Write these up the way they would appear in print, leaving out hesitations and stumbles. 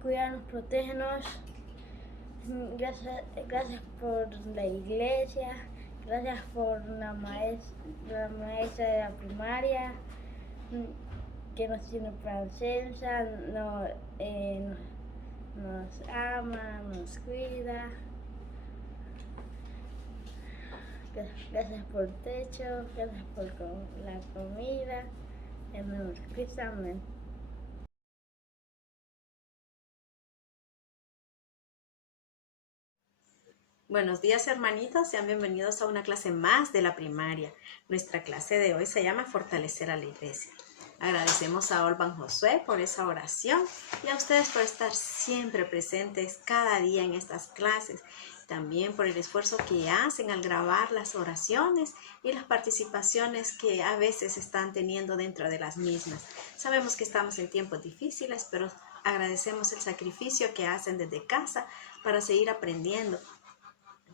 cuídanos, protégenos. Gracias por la iglesia, gracias por la maestra de la primaria, que nos tiene paciencia, nos ama, nos cuida. Gracias por el techo, gracias por la comida. En el nombre de Cristo, amén. Buenos días, hermanitos, sean bienvenidos a una clase más de la primaria. Nuestra clase de hoy se llama Fortalecer a la Iglesia. Agradecemos a Olban Josué por esa oración y a ustedes por estar siempre presentes cada día en estas clases. También por el esfuerzo que hacen al grabar las oraciones y las participaciones que a veces están teniendo dentro de las mismas. Sabemos que estamos en tiempos difíciles, pero agradecemos el sacrificio que hacen desde casa para seguir aprendiendo.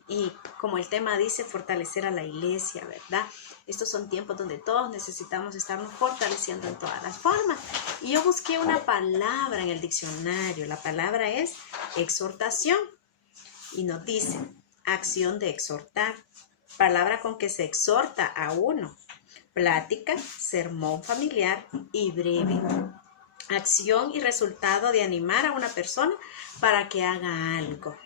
Y como el tema dice, fortalecer a la iglesia, ¿verdad? Estos son tiempos donde todos necesitamos estarnos fortaleciendo en todas las formas. Y yo busqué una palabra en el diccionario. La palabra es exhortación. Y nos dice, acción de exhortar. Palabra con que se exhorta a uno. Plática, sermón familiar y breve. Acción y resultado de animar a una persona para que haga algo.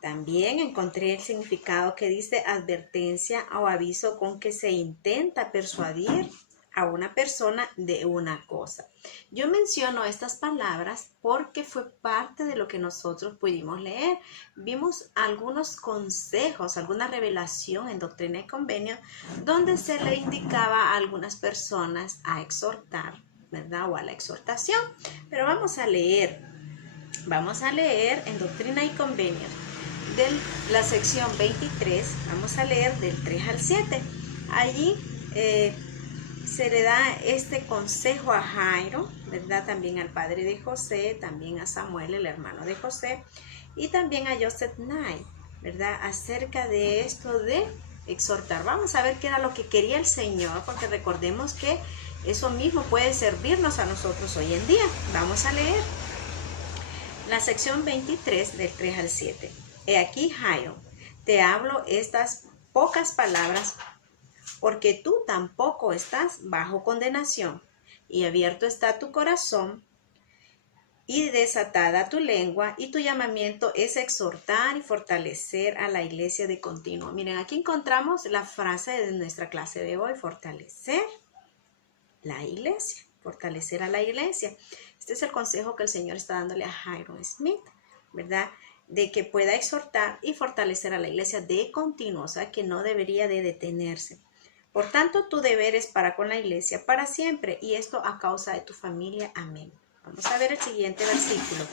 También encontré el significado que dice advertencia o aviso con que se intenta persuadir a una persona de una cosa. Yo menciono estas palabras porque fue parte de lo que nosotros pudimos leer. Vimos algunos consejos, alguna revelación en Doctrina y Convenio donde se le indicaba a algunas personas a exhortar, ¿verdad? O a la exhortación. Pero vamos a leer en Doctrina y Convenios. De la sección 23, vamos a leer del 3 al 7. Allí se le da este consejo a Jairo, ¿verdad? También al padre de José, también a Samuel, el hermano de José, y también a Joseph Knight, ¿verdad? Acerca de esto de exhortar. Vamos a ver qué era lo que quería el Señor, porque recordemos que eso mismo puede servirnos a nosotros hoy en día. Vamos a leer la sección 23 del 3 al 7. He aquí, Jairo, te hablo estas pocas palabras porque tú tampoco estás bajo condenación y abierto está tu corazón y desatada tu lengua y tu llamamiento es exhortar y fortalecer a la iglesia de continuo. Miren, aquí encontramos la frase de nuestra clase de hoy, fortalecer la iglesia, fortalecer a la iglesia. Este es el consejo que el Señor está dándole a Jairo Smith, ¿verdad? De que pueda exhortar y fortalecer a la iglesia de continuo, o sea, que no debería de detenerse. Por tanto, tu deber es para con la iglesia para siempre, y esto a causa de tu familia. Amén. Vamos a ver el siguiente versículo.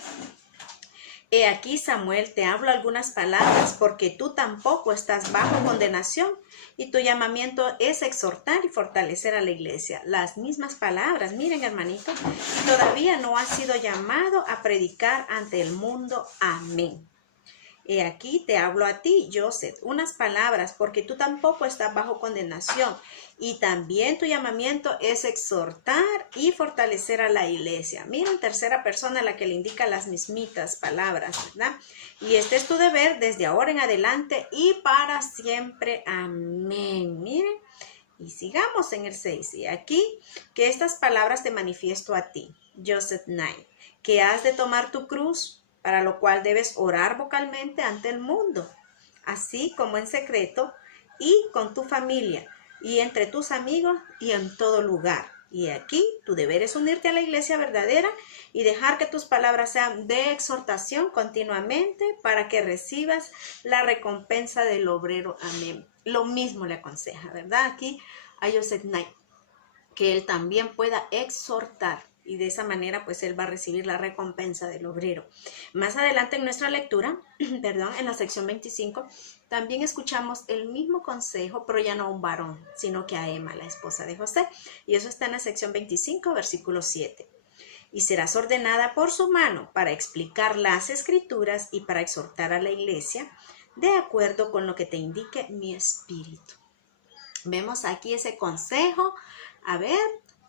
He aquí, Samuel, te hablo algunas palabras, porque tú tampoco estás bajo condenación, y tu llamamiento es exhortar y fortalecer a la iglesia. Las mismas palabras, miren, hermanito, todavía no has sido llamado a predicar ante el mundo. Amén. He aquí te hablo a ti, Joseph, unas palabras, porque tú tampoco estás bajo condenación, y también tu llamamiento es exhortar y fortalecer a la iglesia. Miren, tercera persona a la que le indica las mismitas palabras, ¿verdad? Y este es tu deber desde ahora en adelante y para siempre. Amén. Miren, y sigamos en el 6. Y aquí que estas palabras te manifiesto a ti, Joseph Knight, que has de tomar tu cruz, para lo cual debes orar vocalmente ante el mundo, así como en secreto y con tu familia y entre tus amigos y en todo lugar. Y aquí tu deber es unirte a la iglesia verdadera y dejar que tus palabras sean de exhortación continuamente para que recibas la recompensa del obrero. Amén. Lo mismo le aconseja, ¿verdad? Aquí a Joseph Knight, que él también pueda exhortar. Y de esa manera, pues, él va a recibir la recompensa del obrero. Más adelante en nuestra lectura, en la sección 25, también escuchamos el mismo consejo, pero ya no a un varón, sino que a Emma, la esposa de José. Y eso está en la sección 25, versículo 7. Y serás ordenada por su mano para explicar las escrituras y para exhortar a la iglesia, de acuerdo con lo que te indique mi espíritu. Vemos aquí ese consejo,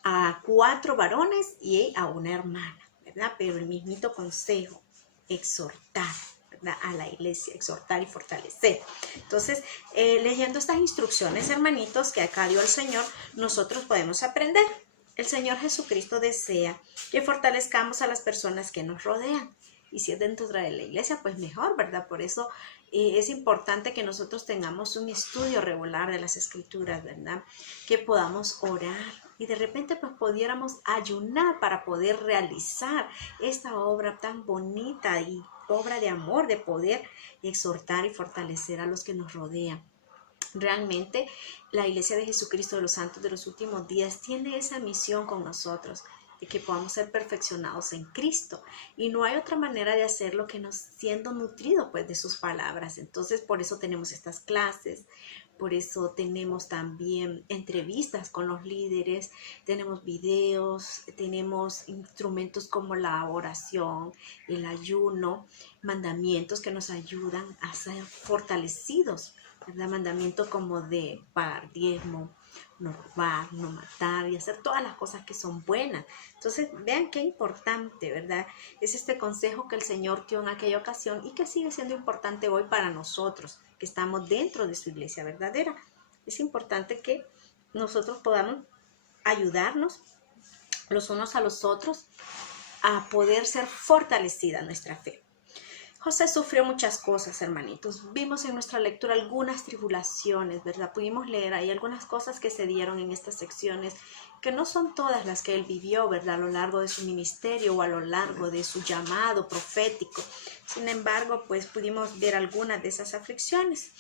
a 4 varones y a una hermana, ¿verdad? Pero el mismito consejo, exhortar, ¿verdad? A la iglesia, exhortar y fortalecer. Entonces, leyendo estas instrucciones, hermanitos, que acá dio el Señor, nosotros podemos aprender. El Señor Jesucristo desea que fortalezcamos a las personas que nos rodean. Y si es dentro de la iglesia, pues mejor, ¿verdad? Por eso es importante que nosotros tengamos un estudio regular de las escrituras, ¿verdad? Que podamos orar y de repente pues pudiéramos ayunar para poder realizar esta obra tan bonita y obra de amor, de poder exhortar y fortalecer a los que nos rodean. Realmente la Iglesia de Jesucristo de los Santos de los Últimos Días tiene esa misión con nosotros, de que podamos ser perfeccionados en Cristo. Y no hay otra manera de hacerlo que nos siendo nutridos pues de sus palabras. Entonces por eso tenemos estas clases, por eso tenemos también entrevistas con los líderes, tenemos videos, tenemos instrumentos como la oración, el ayuno, mandamientos que nos ayudan a ser fortalecidos, ¿verdad? Mandamiento como de pagar diezmo, no robar, no matar y hacer todas las cosas que son buenas. Entonces, vean qué importante, ¿verdad? Es este consejo que el Señor dio en aquella ocasión y que sigue siendo importante hoy para nosotros, que estamos dentro de su iglesia verdadera. Es importante que nosotros podamos ayudarnos los unos a los otros a poder ser fortalecida nuestra fe. José sufrió muchas cosas, hermanitos. Vimos en nuestra lectura algunas tribulaciones, ¿verdad? Pudimos leer ahí algunas cosas que se dieron en estas secciones, que no son todas las que él vivió, ¿verdad? A lo largo de su ministerio o a lo largo de su llamado profético. Sin embargo, pues pudimos ver algunas de esas aflicciones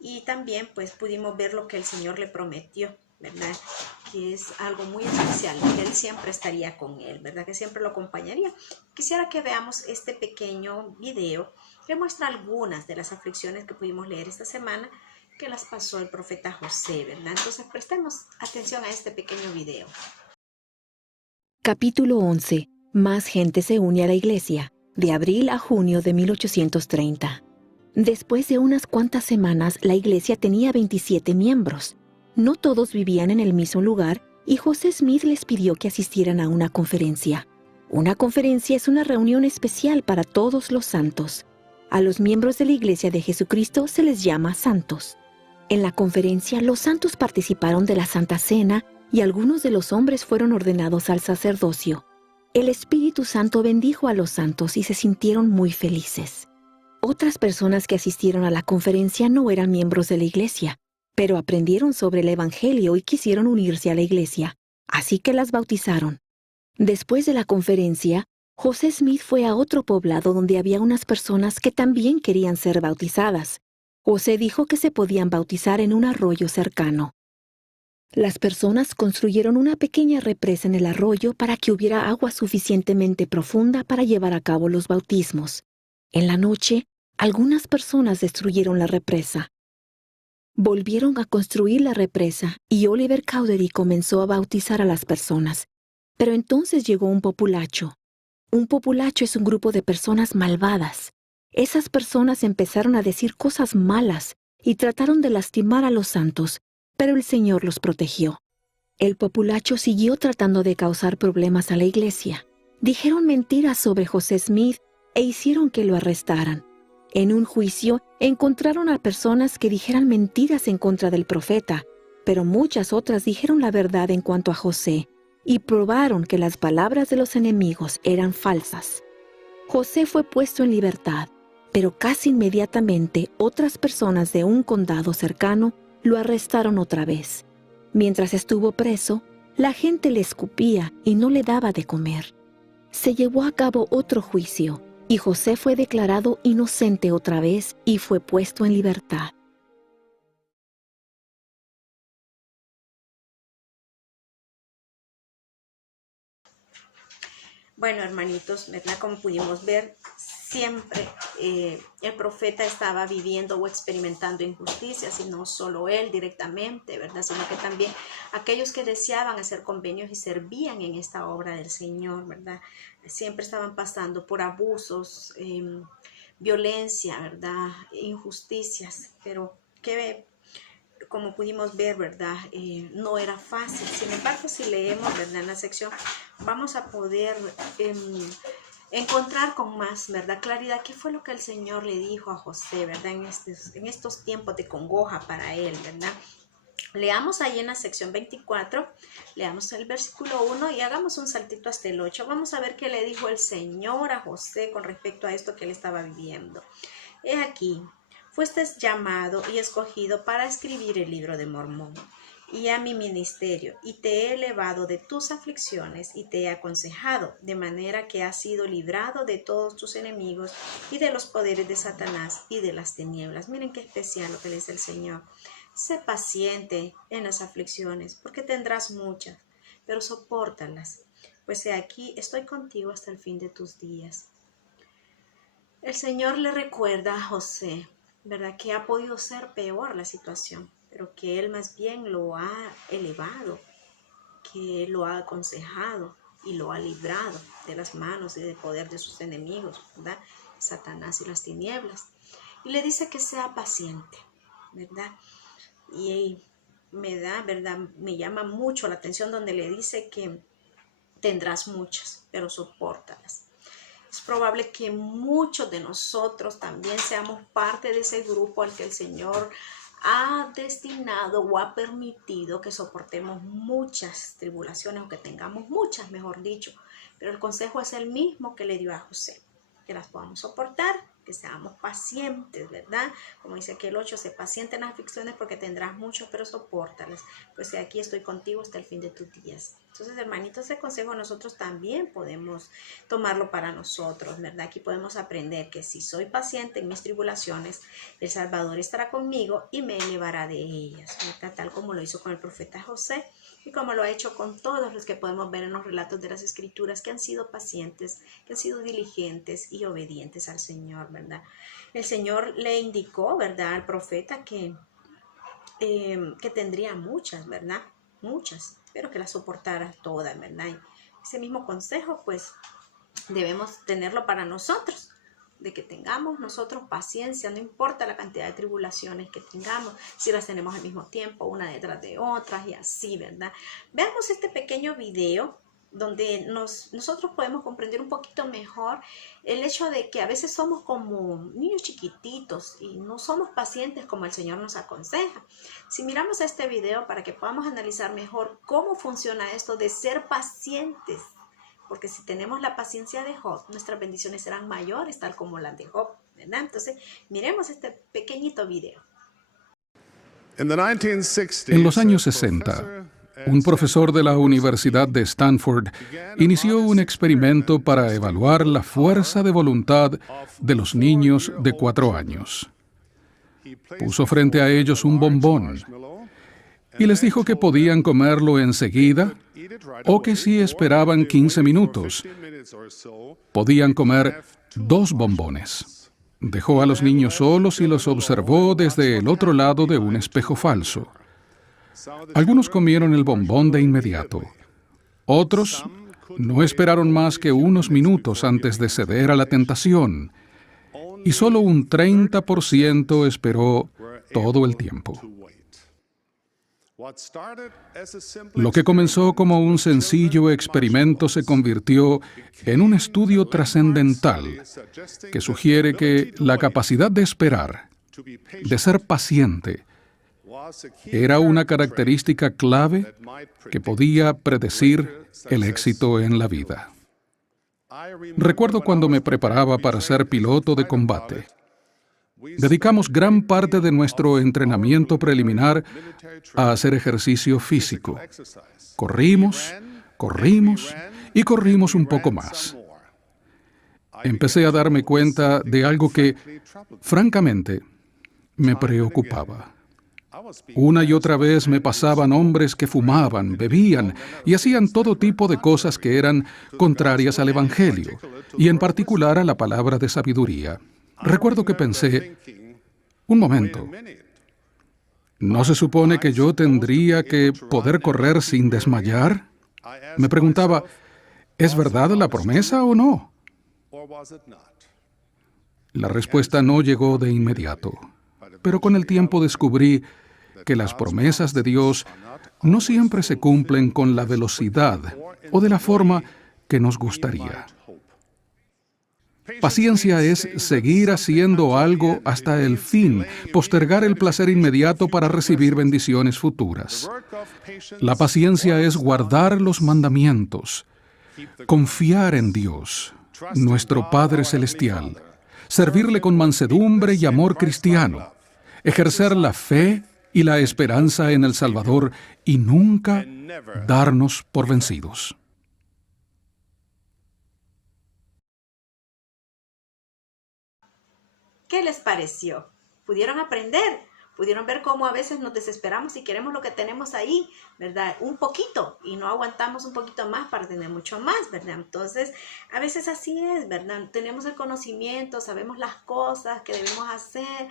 y también pues pudimos ver lo que el Señor le prometió, ¿verdad? Que es algo muy especial, que Él siempre estaría con él, ¿verdad? Que siempre lo acompañaría. Quisiera que veamos este pequeño video que muestra algunas de las aflicciones que pudimos leer esta semana que las pasó el profeta José, ¿verdad? Entonces prestemos atención a este pequeño video. Capítulo 11. Más gente se une a la iglesia, de abril a junio de 1830. Después de unas cuantas semanas, la iglesia tenía 27 miembros. No todos vivían en el mismo lugar y José Smith les pidió que asistieran a una conferencia. Una conferencia es una reunión especial para todos los santos. A los miembros de la Iglesia de Jesucristo se les llama santos. En la conferencia, los santos participaron de la Santa Cena y algunos de los hombres fueron ordenados al sacerdocio. El Espíritu Santo bendijo a los santos y se sintieron muy felices. Otras personas que asistieron a la conferencia no eran miembros de la iglesia, pero aprendieron sobre el Evangelio y quisieron unirse a la iglesia, así que las bautizaron. Después de la conferencia, José Smith fue a otro poblado donde había unas personas que también querían ser bautizadas. José dijo que se podían bautizar en un arroyo cercano. Las personas construyeron una pequeña represa en el arroyo para que hubiera agua suficientemente profunda para llevar a cabo los bautismos. En la noche, algunas personas destruyeron la represa. Volvieron a construir la represa y Oliver Cowdery comenzó a bautizar a las personas. Pero entonces llegó un populacho. Un populacho es un grupo de personas malvadas. Esas personas empezaron a decir cosas malas y trataron de lastimar a los santos, pero el Señor los protegió. El populacho siguió tratando de causar problemas a la iglesia. Dijeron mentiras sobre José Smith e hicieron que lo arrestaran. En un juicio, encontraron a personas que dijeran mentiras en contra del profeta, pero muchas otras dijeron la verdad en cuanto a José, y probaron que las palabras de los enemigos eran falsas. José fue puesto en libertad, pero casi inmediatamente otras personas de un condado cercano lo arrestaron otra vez. Mientras estuvo preso, la gente le escupía y no le daba de comer. Se llevó a cabo otro juicio, y José fue declarado inocente otra vez y fue puesto en libertad. Bueno, hermanitos, ¿verdad? Como pudimos ver, siempre el profeta estaba viviendo o experimentando injusticias, y no solo él directamente, ¿verdad? Sino que también aquellos que deseaban hacer convenios y servían en esta obra del Señor, ¿verdad? Siempre estaban pasando por abusos, violencia, ¿verdad? Injusticias, pero como pudimos ver, ¿verdad? No era fácil. Sin embargo, si leemos, ¿verdad? En la sección, vamos a poder encontrar con más, ¿verdad? Claridad qué fue lo que el Señor le dijo a José, ¿verdad? En estos tiempos de congoja para él, ¿verdad? Leamos ahí en la sección 24, leamos el versículo 1 y hagamos un saltito hasta el 8. Vamos a ver qué le dijo el Señor a José con respecto a esto que él estaba viviendo. He aquí, fuiste llamado y escogido para escribir el libro de Mormón y a mi ministerio, y te he elevado de tus aflicciones y te he aconsejado, de manera que has sido librado de todos tus enemigos y de los poderes de Satanás y de las tinieblas. Miren qué especial lo que le dice el Señor. Sé paciente en las aflicciones, porque tendrás muchas, pero sopórtalas, pues he aquí, estoy contigo hasta el fin de tus días. El Señor le recuerda a José, ¿verdad?, que ha podido ser peor la situación, pero que Él más bien lo ha elevado, que lo ha aconsejado y lo ha librado de las manos y del poder de sus enemigos, ¿verdad?, Satanás y las tinieblas. Y le dice que sea paciente, ¿verdad? Y me da, ¿verdad?, me llama mucho la atención donde le dice que tendrás muchas, pero sopórtalas. Es probable que muchos de nosotros también seamos parte de ese grupo al que el Señor ha destinado o ha permitido que soportemos muchas tribulaciones, o que tengamos muchas, mejor dicho. Pero el consejo es el mismo que le dio a José, que las podamos soportar, que seamos pacientes, ¿verdad? Como dice aquí el 8, sé paciente en las aflicciones porque tendrás mucho, pero sopórtalas. Pues aquí estoy contigo hasta el fin de tus días. Entonces, hermanitos, ese consejo nosotros también podemos tomarlo para nosotros, ¿verdad? Aquí podemos aprender que si soy paciente en mis tribulaciones, el Salvador estará conmigo y me elevará de ellas, ¿verdad? Tal como lo hizo con el profeta José y como lo ha hecho con todos los que podemos ver en los relatos de las Escrituras, que han sido pacientes, que han sido diligentes y obedientes al Señor, ¿verdad? El Señor le indicó, ¿verdad?, al profeta que tendría muchas, ¿verdad? Muchas, pero que las soportara todas, ¿verdad? Y ese mismo consejo, pues, debemos tenerlo para nosotros, de que tengamos nosotros paciencia, no importa la cantidad de tribulaciones que tengamos, si las tenemos al mismo tiempo, una detrás de otras y así, ¿verdad? Veamos este pequeño video donde nosotros podemos comprender un poquito mejor el hecho de que a veces somos como niños chiquititos y no somos pacientes como el Señor nos aconseja. Si miramos este video para que podamos analizar mejor cómo funciona esto de ser pacientes, porque si tenemos la paciencia de Job, nuestras bendiciones serán mayores, tal como las de Job, ¿verdad? Entonces, miremos este pequeñito video. En los años 60, un profesor de la Universidad de Stanford inició un experimento para evaluar la fuerza de voluntad de los niños de 4 años. Puso frente a ellos un bombón y les dijo que podían comerlo enseguida o que si esperaban 15 minutos, podían comer 2 bombones. Dejó a los niños solos y los observó desde el otro lado de un espejo falso. Algunos comieron el bombón de inmediato. Otros no esperaron más que unos minutos antes de ceder a la tentación, y solo un 30% esperó todo el tiempo. Lo que comenzó como un sencillo experimento se convirtió en un estudio trascendental que sugiere que la capacidad de esperar, de ser paciente, era una característica clave que podía predecir el éxito en la vida. Recuerdo cuando me preparaba para ser piloto de combate. Dedicamos gran parte de nuestro entrenamiento preliminar a hacer ejercicio físico. Corrimos y corrimos un poco más. Empecé a darme cuenta de algo que, francamente, me preocupaba. Una y otra vez me pasaban hombres que fumaban, bebían y hacían todo tipo de cosas que eran contrarias al Evangelio, y en particular a la palabra de sabiduría. Recuerdo que pensé, un momento, ¿no se supone que yo tendría que poder correr sin desmayar? Me preguntaba, ¿es verdad la promesa o no? La respuesta no llegó de inmediato, pero con el tiempo descubrí que las promesas de Dios no siempre se cumplen con la velocidad o de la forma que nos gustaría. Paciencia es seguir haciendo algo hasta el fin, postergar el placer inmediato para recibir bendiciones futuras. La paciencia es guardar los mandamientos, confiar en Dios, nuestro Padre Celestial, servirle con mansedumbre y amor cristiano, ejercer la fe y la esperanza en el Salvador y nunca darnos por vencidos. ¿Qué les pareció? ¿Pudieron aprender? ¿Pudieron ver cómo a veces nos desesperamos y queremos lo que tenemos ahí, ¿verdad? Un poquito, y no aguantamos un poquito más para tener mucho más, ¿verdad? Entonces, a veces así es, ¿verdad? Tenemos el conocimiento, sabemos las cosas que debemos hacer,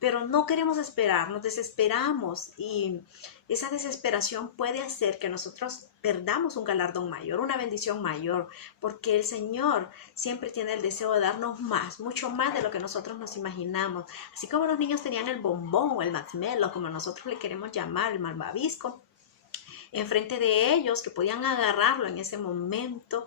pero no queremos esperar, nos desesperamos, y esa desesperación puede hacer que nosotros perdamos un galardón mayor, una bendición mayor, porque el Señor siempre tiene el deseo de darnos más, mucho más de lo que nosotros nos imaginamos. Así como los niños tenían el bombón o el marshmallow, como nosotros le queremos llamar, el malvavisco, enfrente de ellos, que podían agarrarlo en ese momento.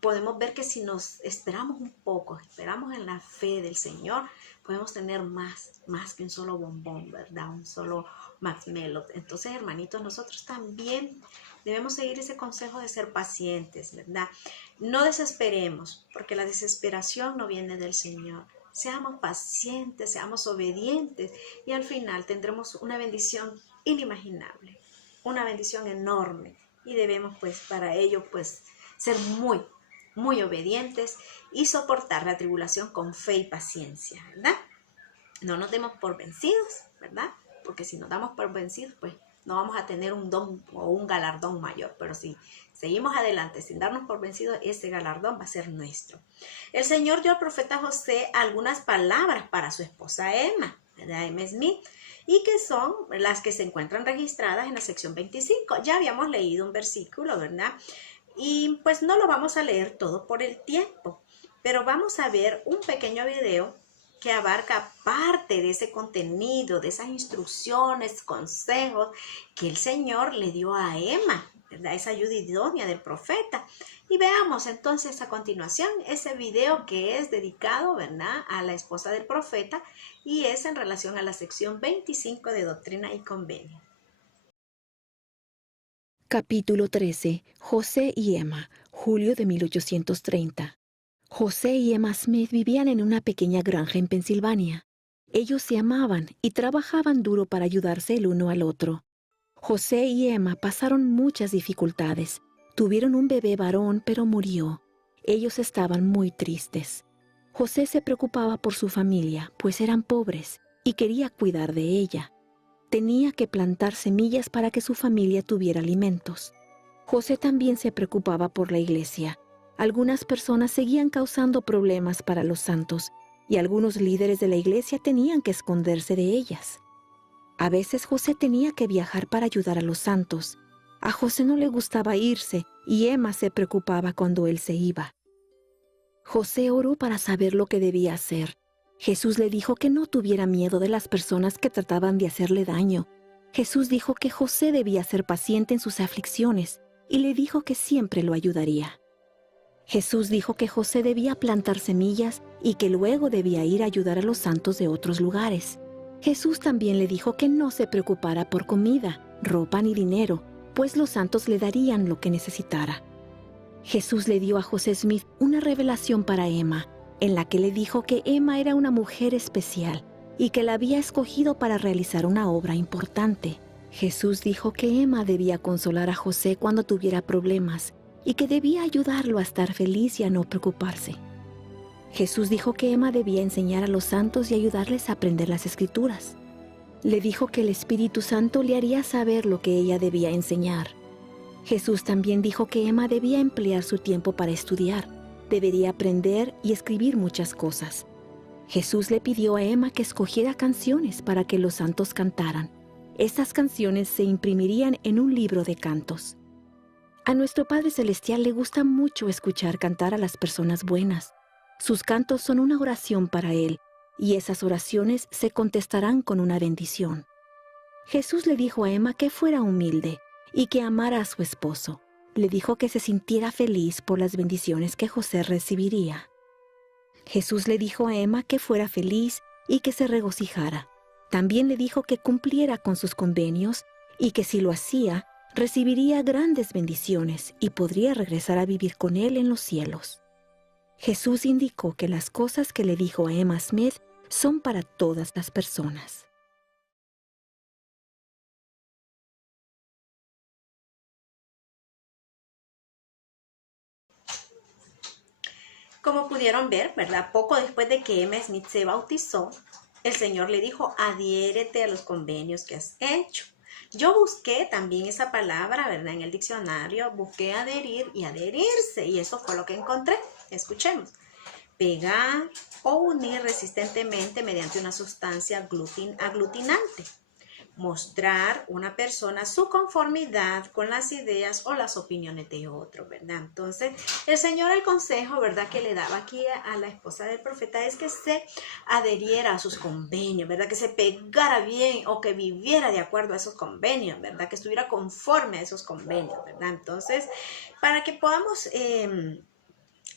Podemos ver que si nos esperamos un poco, esperamos en la fe del Señor, podemos tener más que un solo bombón, ¿verdad? Un solo marshmallow. Entonces, hermanitos, nosotros también debemos seguir ese consejo de ser pacientes, ¿verdad? No desesperemos, porque la desesperación no viene del Señor. Seamos pacientes, seamos obedientes, y al final tendremos una bendición inimaginable, una bendición enorme, y debemos, pues, para ello, pues, ser muy obedientes y soportar la tribulación con fe y paciencia, ¿verdad? No nos demos por vencidos, ¿verdad? Porque si nos damos por vencidos, pues no vamos a tener un don o un galardón mayor. Pero si seguimos adelante sin darnos por vencidos, ese galardón va a ser nuestro. El Señor dio al profeta José algunas palabras para su esposa Emma, ¿verdad? Emma Smith, y que son las que se encuentran registradas en la sección 25. Ya habíamos leído un versículo, ¿verdad? Y pues no lo vamos a leer todo por el tiempo, pero vamos a ver un pequeño video que abarca parte de ese contenido, de esas instrucciones, consejos que el Señor le dio a Emma, ¿verdad? Esa ayuda idónea del profeta. Y veamos entonces a continuación ese video que es dedicado, ¿verdad?, a la esposa del profeta, y es en relación a la sección 25 de Doctrina y Convenio. Capítulo 13. José y Emma, julio de 1830. José y Emma Smith vivían en una pequeña granja en Pensilvania. Ellos se amaban y trabajaban duro para ayudarse el uno al otro. José y Emma pasaron muchas dificultades. Tuvieron un bebé varón, pero murió. Ellos estaban muy tristes. José se preocupaba por su familia, pues eran pobres, y quería cuidar de ella. Tenía que plantar semillas para que su familia tuviera alimentos. José también se preocupaba por la iglesia. Algunas personas seguían causando problemas para los santos, y algunos líderes de la iglesia tenían que esconderse de ellas. A veces José tenía que viajar para ayudar a los santos. A José no le gustaba irse, y Emma se preocupaba cuando él se iba. José oró para saber lo que debía hacer. Jesús le dijo que no tuviera miedo de las personas que trataban de hacerle daño. Jesús dijo que José debía ser paciente en sus aflicciones, y le dijo que siempre lo ayudaría. Jesús dijo que José debía plantar semillas y que luego debía ir a ayudar a los santos de otros lugares. Jesús también le dijo que no se preocupara por comida, ropa ni dinero, pues los santos le darían lo que necesitara. Jesús le dio a José Smith una revelación para Emma, en la que le dijo que Emma era una mujer especial y que la había escogido para realizar una obra importante. Jesús dijo que Emma debía consolar a José cuando tuviera problemas y que debía ayudarlo a estar feliz y a no preocuparse. Jesús dijo que Emma debía enseñar a los santos y ayudarles a aprender las Escrituras. Le dijo que el Espíritu Santo le haría saber lo que ella debía enseñar. Jesús también dijo que Emma debía emplear su tiempo para estudiar. Debería aprender y escribir muchas cosas. Jesús le pidió a Emma que escogiera canciones para que los santos cantaran. Estas canciones se imprimirían en un libro de cantos. A nuestro Padre Celestial le gusta mucho escuchar cantar a las personas buenas. Sus cantos son una oración para Él, y esas oraciones se contestarán con una bendición. Jesús le dijo a Emma que fuera humilde y que amara a su esposo. Le dijo que se sintiera feliz por las bendiciones que José recibiría. Jesús le dijo a Emma que fuera feliz y que se regocijara. También le dijo que cumpliera con sus convenios y que si lo hacía, recibiría grandes bendiciones y podría regresar a vivir con él en los cielos. Jesús indicó que las cosas que le dijo a Emma Smith son para todas las personas. Como pudieron ver, ¿verdad? Poco después de que Emma Smith se bautizó, el Señor le dijo, adhiérete a los convenios que has hecho. Yo busqué también esa palabra, ¿verdad? En el diccionario, busqué adherir y adherirse, y eso fue lo que encontré. Escuchemos. Pegar o unir resistentemente mediante una sustancia aglutinante. Mostrar una persona su conformidad con las ideas o las opiniones de otro, ¿verdad? Entonces, el consejo, ¿verdad?, que le daba aquí a la esposa del profeta es que se adheriera a sus convenios, ¿verdad? Que se pegara bien o que viviera de acuerdo a esos convenios, ¿verdad? Que estuviera conforme a esos convenios, ¿verdad? Entonces, para que podamos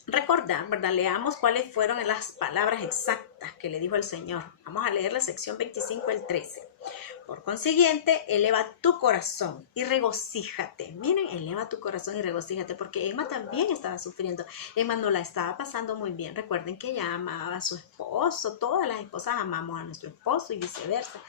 recordar, ¿verdad? Leamos cuáles fueron las palabras exactas que le dijo el Señor. Vamos a leer la sección 25, el 13. Por consiguiente, eleva tu corazón y regocíjate. Miren, eleva tu corazón y regocíjate, porque Emma también estaba sufriendo. Emma no la estaba pasando muy bien. Recuerden que ella amaba a su esposo. Todas las esposas amamos a nuestro esposo y viceversa.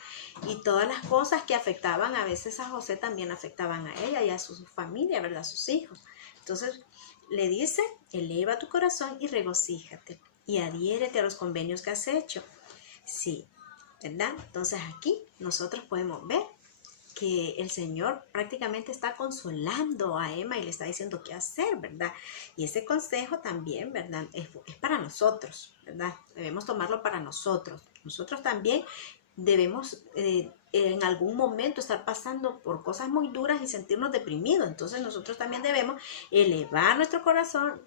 Y todas las cosas que afectaban a veces a José también afectaban a ella y a su familia, ¿verdad? A sus hijos. Entonces, le dice, eleva tu corazón y regocíjate y adhiérete a los convenios que has hecho. Sí, ¿verdad? Entonces aquí nosotros podemos ver que el Señor prácticamente está consolando a Emma y le está diciendo qué hacer, ¿verdad? Y ese consejo también, ¿verdad? Es para nosotros, ¿verdad? Debemos tomarlo para nosotros. Nosotros también debemos en algún momento estar pasando por cosas muy duras y sentirnos deprimidos. Entonces nosotros también debemos elevar nuestro corazón,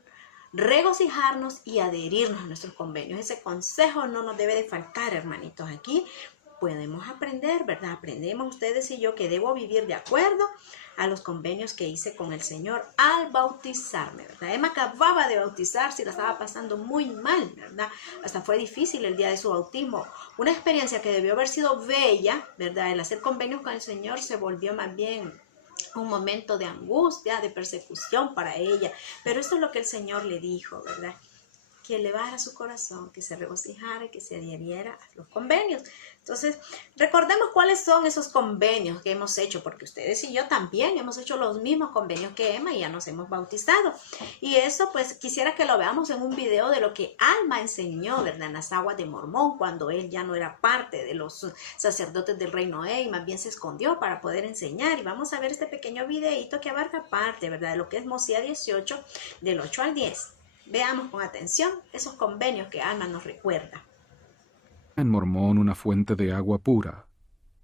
regocijarnos y adherirnos a nuestros convenios. Ese consejo no nos debe de faltar, hermanitos. Aquí podemos aprender, ¿verdad? Aprendemos ustedes y yo que debo vivir de acuerdo a los convenios que hice con el Señor al bautizarme, ¿verdad? Emma acababa de bautizarse y la estaba pasando muy mal, ¿verdad? Hasta fue difícil el día de su bautismo. Una experiencia que debió haber sido bella, ¿verdad? El hacer convenios con el Señor se volvió más bien un momento de angustia, de persecución para ella. Pero eso es lo que el Señor le dijo, ¿verdad? Que elevara su corazón, que se regocijara y que se adhiriera a los convenios. Entonces, recordemos cuáles son esos convenios que hemos hecho, porque ustedes y yo también hemos hecho los mismos convenios que Emma y ya nos hemos bautizado. Y eso, pues, quisiera que lo veamos en un video de lo que Alma enseñó, ¿verdad? En las aguas de Mormón, cuando él ya no era parte de los sacerdotes del Rey Noé y más bien se escondió para poder enseñar. Y vamos a ver este pequeño videíto que abarca parte, ¿verdad? De lo que es Mosías 18, del 8 al 10. Veamos con atención esos convenios que Alma nos recuerda. En Mormón una fuente de agua pura,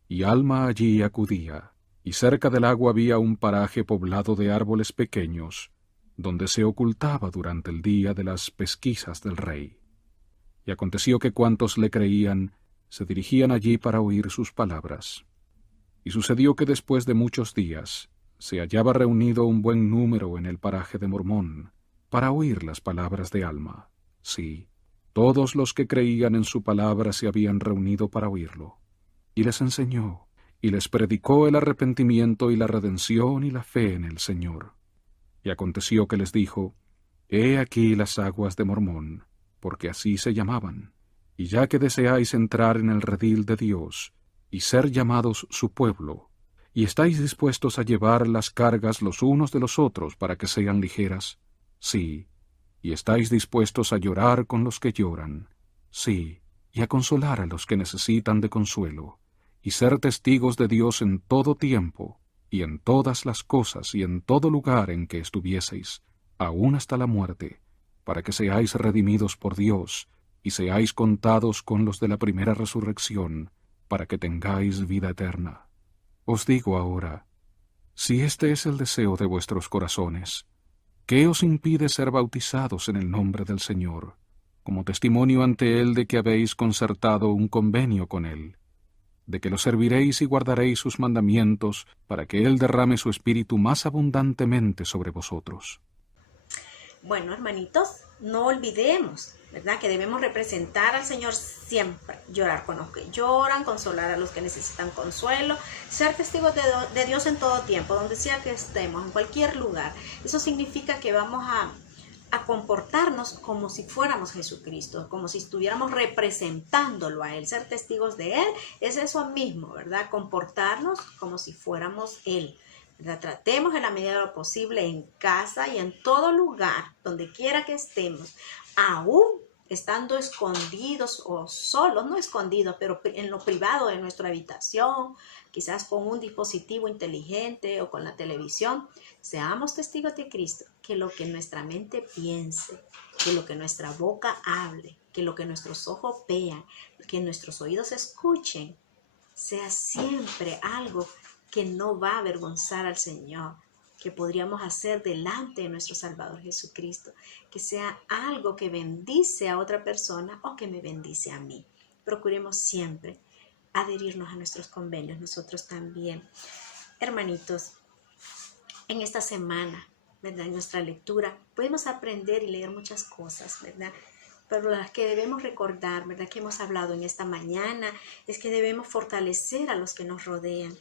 y Alma allí acudía, y cerca del agua había un paraje poblado de árboles pequeños, donde se ocultaba durante el día de las pesquisas del rey. Y aconteció que cuantos le creían se dirigían allí para oír sus palabras. Y sucedió que después de muchos días se hallaba reunido un buen número en el paraje de Mormón, para oír las palabras de Alma. Sí, todos los que creían en su palabra se habían reunido para oírlo. Y les enseñó, y les predicó el arrepentimiento y la redención y la fe en el Señor. Y aconteció que les dijo, He aquí las aguas de Mormón, porque así se llamaban, y ya que deseáis entrar en el redil de Dios, y ser llamados su pueblo, y estáis dispuestos a llevar las cargas los unos de los otros para que sean ligeras, sí, y estáis dispuestos a llorar con los que lloran, sí, y a consolar a los que necesitan de consuelo, y ser testigos de Dios en todo tiempo, y en todas las cosas y en todo lugar en que estuvieseis, aun hasta la muerte, para que seáis redimidos por Dios, y seáis contados con los de la primera resurrección, para que tengáis vida eterna. Os digo ahora, si este es el deseo de vuestros corazones, ¿qué os impide ser bautizados en el nombre del Señor, como testimonio ante Él de que habéis concertado un convenio con Él? de que lo serviréis y guardaréis sus mandamientos, para que Él derrame su espíritu más abundantemente sobre vosotros. Bueno, hermanitos, no olvidemos, ¿verdad?, que debemos representar al Señor siempre, llorar con los que lloran, consolar a los que necesitan consuelo, ser testigos de Dios en todo tiempo, donde sea que estemos, en cualquier lugar. Eso significa que vamos a comportarnos como si fuéramos Jesucristo, como si estuviéramos representándolo a Él. Ser testigos de Él es eso mismo, ¿verdad? Comportarnos como si fuéramos Él. ¿Verdad? Tratemos en la medida de lo posible en casa y en todo lugar, donde quiera que estemos, aún estando escondidos o solos, no escondidos, pero en lo privado de nuestra habitación, quizás con un dispositivo inteligente o con la televisión, seamos testigos de Cristo, que lo que nuestra mente piense, que lo que nuestra boca hable, que lo que nuestros ojos vean, que nuestros oídos escuchen, sea siempre algo que no va a avergonzar al Señor, que podríamos hacer delante de nuestro Salvador Jesucristo, que sea algo que bendice a otra persona o que me bendice a mí. Procuremos siempre adherirnos a nuestros convenios, nosotros también. Hermanitos, en esta semana, ¿verdad?, en nuestra lectura, podemos aprender y leer muchas cosas, ¿verdad? Pero las que debemos recordar, ¿verdad?, que hemos hablado en esta mañana, es que debemos fortalecer a los que nos rodean.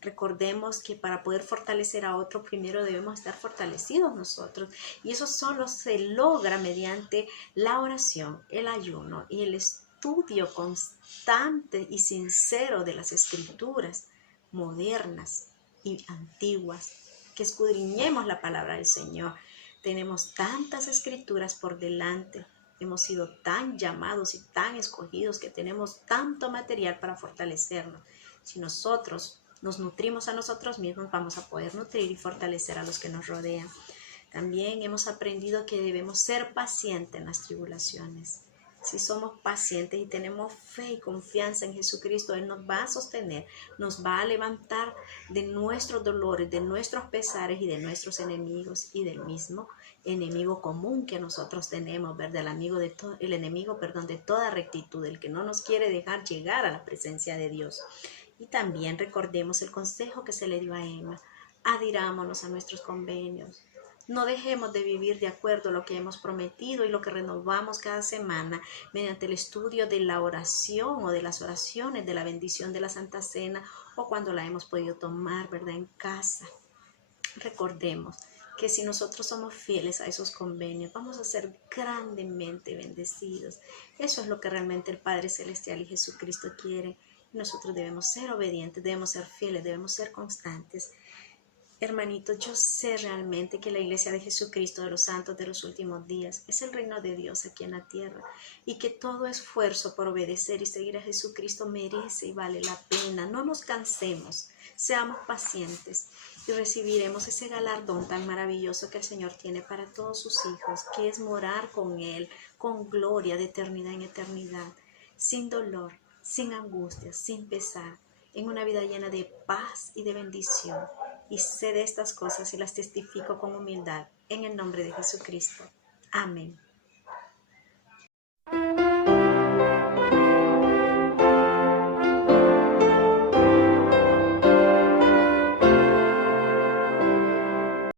Recordemos que para poder fortalecer a otro, primero debemos estar fortalecidos nosotros. Y eso solo se logra mediante la oración, el ayuno y el estudio constante y sincero de las escrituras modernas y antiguas. Que escudriñemos la palabra del Señor. Tenemos tantas escrituras por delante. Hemos sido tan llamados y tan escogidos que tenemos tanto material para fortalecernos. Si nosotros nos nutrimos a nosotros mismos, vamos a poder nutrir y fortalecer a los que nos rodean. También hemos aprendido que debemos ser pacientes en las tribulaciones. Si somos pacientes y tenemos fe y confianza en Jesucristo, Él nos va a sostener, nos va a levantar de nuestros dolores, de nuestros pesares y de nuestros enemigos y del mismo enemigo común que nosotros tenemos, ¿verdad? El enemigo de toda rectitud, el que no nos quiere dejar llegar a la presencia de Dios. Y también recordemos el consejo que se le dio a Emma. Adhirámonos a nuestros convenios. No dejemos de vivir de acuerdo a lo que hemos prometido y lo que renovamos cada semana mediante el estudio de la oración o de las oraciones de la bendición de la Santa Cena o cuando la hemos podido tomar, ¿verdad?, en casa. Recordemos que si nosotros somos fieles a esos convenios, vamos a ser grandemente bendecidos. Eso es lo que realmente el Padre Celestial y Jesucristo quieren. Nosotros debemos ser obedientes, debemos ser fieles, debemos ser constantes. Hermanitos, yo sé realmente que la Iglesia de Jesucristo de los Santos de los Últimos Días es el reino de Dios aquí en la tierra y que todo esfuerzo por obedecer y seguir a Jesucristo merece y vale la pena. No nos cansemos, seamos pacientes y recibiremos ese galardón tan maravilloso que el Señor tiene para todos sus hijos, que es morar con Él, con gloria de eternidad en eternidad, sin dolor, sin angustia, sin pesar, en una vida llena de paz y de bendición. Y sé de estas cosas y las testifico con humildad, en el nombre de Jesucristo. Amén.